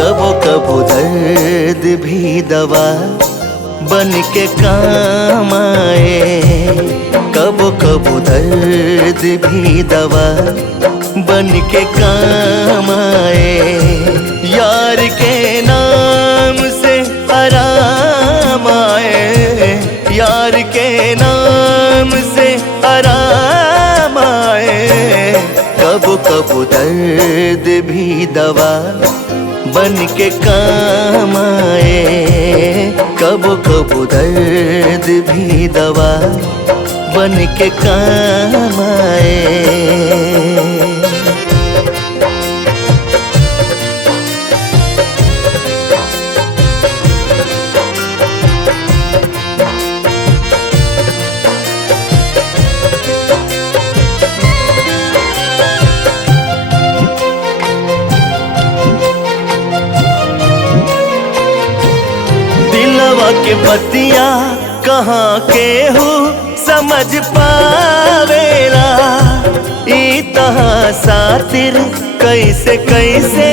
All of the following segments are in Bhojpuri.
कबो कबो दर्द भी दवा बन के काम आए। कबो कबो दर्द भी दवा बन के काम आए। यार के नाम से आराम आए, यार के नाम से आराम आए। कबो कबो दर्द भी दवा बन के काम आए। कबो कबो दर्द भी दवा बन के काम आए। के बतिया कहाँ के हो समझ पावेला। ई तहा सातिर कैसे कैसे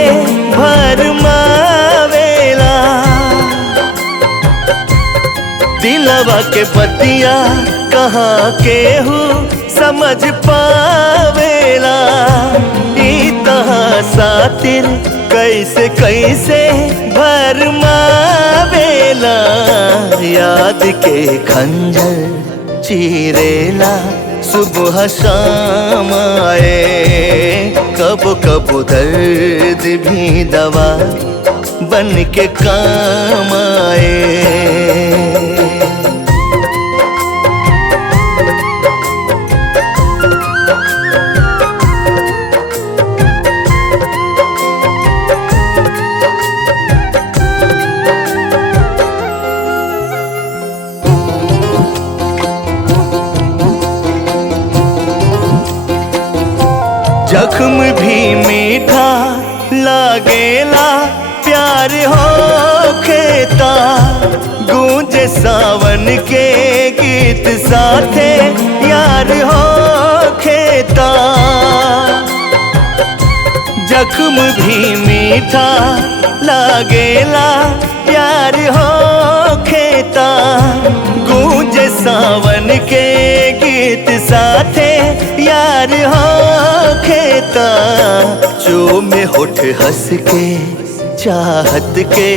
भरमावेला। दिलवा के बतिया कहाँ के हो समझ पावेला। ई तहा सातिर कैसे कैसे भरमावेला। याद के खंजर चीरेला सुबह शाम आए। कबो कबो दर्द भी दवा बन के काम आए। जख्म भी मीठा लागेला प्यार हो खेता। गूंजे सावन के गीत साथे यार हो खेता। जख्म भी मीठा लागेला प्यार हो खेता। गूंजे सावन के गीत साथे यार हो खेता। चूमे होठ हंस के चाहत के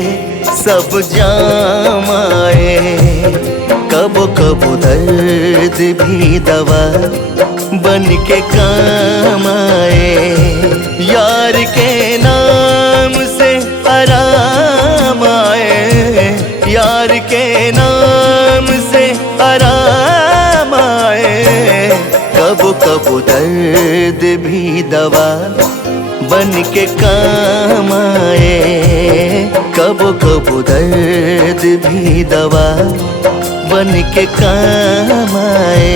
सब जाम आए। कबो कबो दर्द भी दवा बन के काम आए। यार के नाम से आराम आए, यार के नाम से आराम आए। कबो कबो दर्द भी दवा बन के काम आए। कबो कबो दर्द भी दवा बन के काम आए।